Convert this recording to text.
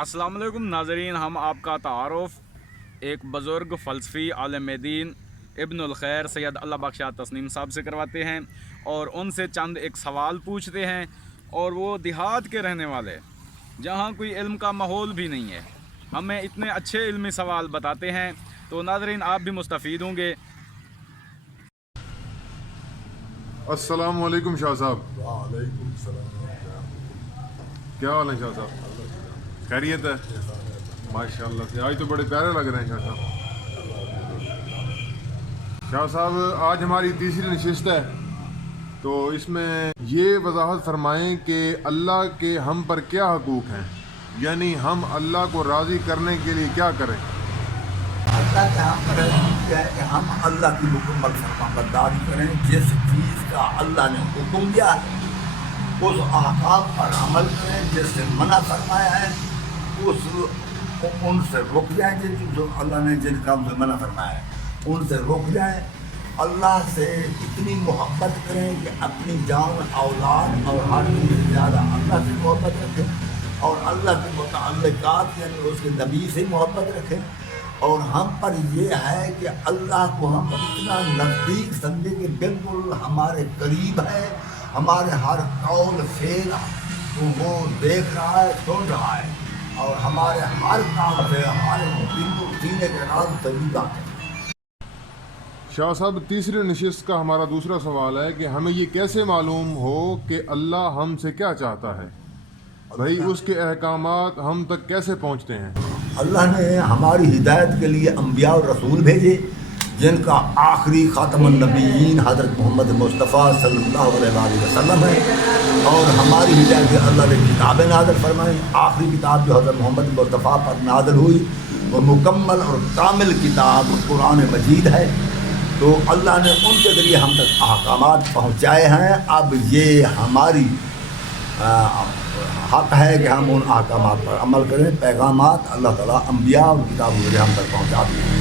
अस्सलाम वालेकुम नाज़रीन, हम आपका तारुफ एक बुज़ुर्ग फ़लसफ़ी आलिम दीन इब्नुल खैर सैयद अल्लाह बख्शा तस्नीम साहब से करवाते हैं और उनसे चंद एक सवाल पूछते हैं। और वो देहात के रहने वाले, जहाँ कोई इल्म का माहौल भी नहीं है, हमें इतने अच्छे इल्मी सवाल बताते हैं। तो नाज़रीन, आप भी मुस्तफ़ीद होंगे। अस्सलाम वालेकुम शाह साहब। वालेकुम सलाम। क्या हाल है शाह साहब? खैरियत है? माशाल्लाह से आज तो बड़े प्यारे लग रहे हैं शाह साहब। शाह साहब, आज हमारी तीसरी नशिस्त है, तो इसमें ये वजाहत फरमाएं कि अल्लाह के हम पर क्या हकूक़ हैं, यानी हम अल्लाह को राज़ी करने के लिए क्या करें। अल्लाह के हम पर क्या है कि हम अल्लाह की मुकम्मल फरमाबरदारी करें। जिस चीज़ का अल्लाह ने हुक्म दिया है उस अहकाम पर अमल करें। जिससे मना फरमाया है उनसे रुक जाए। जो अल्लाह ने जिन काम से मना फरमाया है उनसे रुक जाए। अल्लाह से इतनी मोहब्बत करें कि अपनी जान, औलाद और हर चीज़ से ज़्यादा अल्लाह से मोहब्बत रखें और अल्लाह के मुतअल्लिक़ात यानी उसके नबी से मोहब्बत रखें। और हम पर ये है कि अल्लाह को हम इतना नज़दीक समझे कि बिल्कुल हमारे करीब है, हमारे हर कौल फेल तो वो देख रहा है, सुन रहा है और हमारे हर काम से हमारे बिल्कुल सीने के नाम तरीका है। शाह साहब, तीसरी नशिस्त का हमारा दूसरा सवाल है कि हमें ये कैसे मालूम हो कि अल्लाह हमसे क्या चाहता है, भाई उसके अहकामात हम तक कैसे पहुँचते हैं। अल्लाह ने हमारी हिदायत के लिए अम्बिया और रसूल भेजे, जिनका आखिरी ख़ातमुन नबीयीन हज़रत मोहम्मद मुस्तफ़ा सल्लल्लाहु अलैहि वसल्लम है। और हमारी हिदायत से अल्लाह ने किताबें नाज़िल फरमाई। आखिरी किताब जो हज़रत मोहम्मद मुस्तफ़ा पर नाज़िल हुई वो मुकम्मल और कामिल किताब कुरान मजीद है। तो अल्लाह ने उनके ज़रिए हम तक अहकामात पहुँचाए हैं। अब ये हमारी हक़ है कि हम उन अहकामात पर अमल करें। पैगामात अल्लाह ताला अम्बिया और किताबों के ज़रिए हम तक पहुँचा दिए।